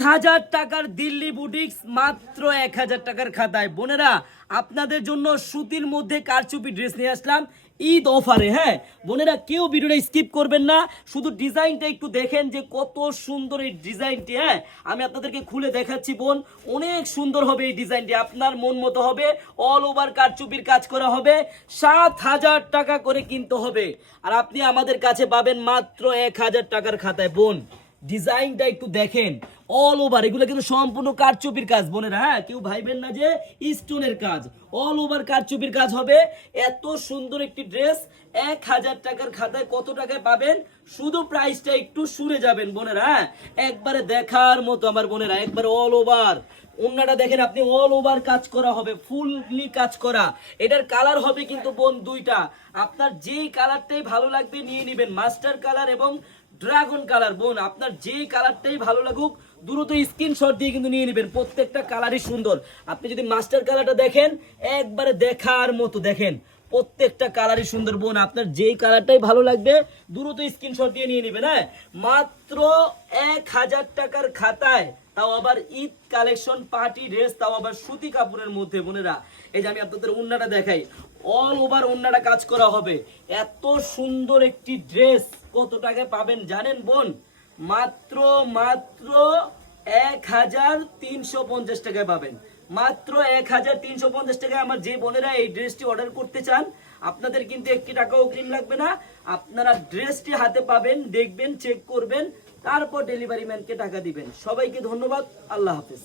7,000 টাকার দিল্লি বুটিক্স মাত্র 1,000 টাকার খাতায়। বোনেরা আপনাদের জন্য সুতির মধ্যে কারচুপি ড্রেস নিয়ে আসলাম ঈদ অফারে। হ্যাঁ বোনেরা, কেউ ভিডিওটা স্কিপ করবেন না, শুধু ডিজাইনটা একটু দেখেন যে কত সুন্দর এই ডিজাইনটি। হ্যাঁ আমি আপনাদেরকে খুলে দেখাচ্ছি বোন, অনেক সুন্দর হবে এই ডিজাইনটি, আপনার মন মতো হবে। অল ওভার কারচুপির কাজ করা হবে, 7,000 টাকা করে কিনতে হবে, আর আপনি আমাদের কাছে পাবেন মাত্র 1,000 টাকার খাতায়। বোন ডিজাইনটা একটু দেখেন, অল ওভার এগুলো কিন্তু সম্পূর্ণ কারচুপির কাজ বোনেরা। হ্যাঁ কেউ ভাইবেন না যে স্টোনের কাজ, অল ওভার কারচুপির কাজ হবে। এত সুন্দর একটি ড্রেস 1,000 টাকার খাতায় কত টাকায় পাবেন? শুধু প্রাইসটা একটু সরে যাবেন বোনেরা। হ্যাঁ একবারে দেখার মতো আমার বোনেরা, একবারে অল ওভার। ওন্নাটা দেখেন আপনি, অল ওভার কাজ করা হবে, ফুললি কাজ করা। এটার কালার হবে কিন্তু বোন দুইটা, আপনার যেই কালারটাই ভালো লাগবে নিয়ে নেবেন, মাস্টার কালার এবং ড্রাগন কালার। বোন আপনার যে কালারটাই ভালো লাগুক দ্রুত স্ক্রিনশট দিয়ে কিন্তু নিয়ে নেবেন, প্রত্যেকটা কালারই সুন্দর। আপনি যদি মাস্টার কালারটা দেখেন একবারে দেখার মতো, দেখেন প্রত্যেকটা কালারই সুন্দর। বোন আপনার যেই কালারটাই ভালো লাগবে দ্রুত স্ক্রিনশট দিয়ে নিয়ে নেবেন। হ্যাঁ মাত্র 1,000 টাকার খাতায়, তাও আবার ঈদ কালেকশন পার্টি ড্রেস, তাও আবার সুতি কাপড়ের মধ্যে। বোনেরা এই যে আমি আপনাদের ওন্নাটা দেখাই, অল ওভার ওন্নাটা কাজ করা হবে। এত সুন্দর একটি ড্রেস কত টাকায় পাবেন জানেন বোন? মাত্র মাত্র 1,350 টাকায় পাবেন, মাত্র 1,350 টাকায়। আমার যে বোনেরা এই ড্রেসটি অর্ডার করতে চান আপনাদের কিন্তু 1 টাকাও অগ্রিম লাগবে না, আপনারা ড্রেসটি হাতে পাবেন, দেখবেন, চেক করবেন, তারপর ডেলিভারি ম্যানকে টাকা দিবেন। সবাইকে ধন্যবাদ, আল্লাহ হাফেজ।